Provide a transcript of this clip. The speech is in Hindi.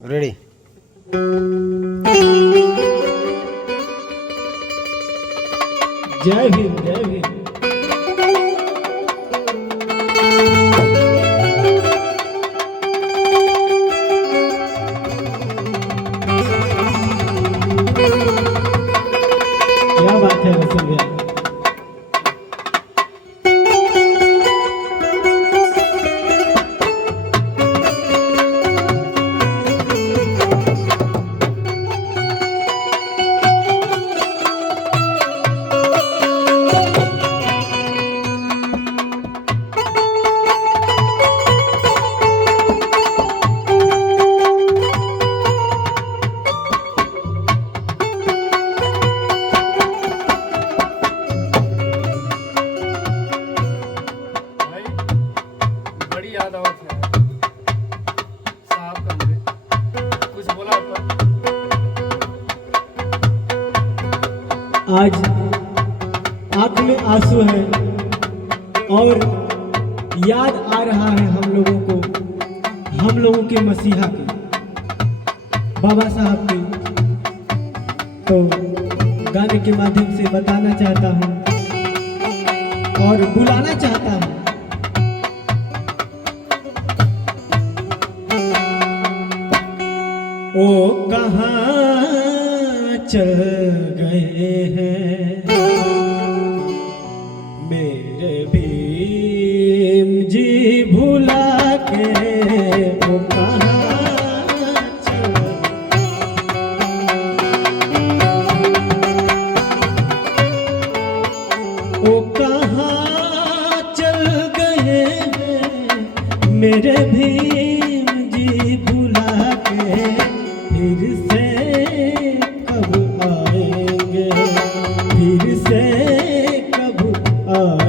रेडी। जय भीम जय भीम। क्या बात है रसूल भैया। बड़ी याद आवत है साहब का हमरे कुछ बोला पर आज आंख में आंसू है और याद आ रहा है हम लोगों के मसीहा की, बाबा साहब की। तो गाने के माध्यम से बताना चाहता हूँ और बुलाना चाहता हूँ। ओ कहाँ चल गए हैं मेरे भीम जी भुला के, ओ कहाँ चल ओ कहाँ चल गए हैं मेरे भीम जी भुला के, फिर से कब आएंगे, फिर से कब आएंगे।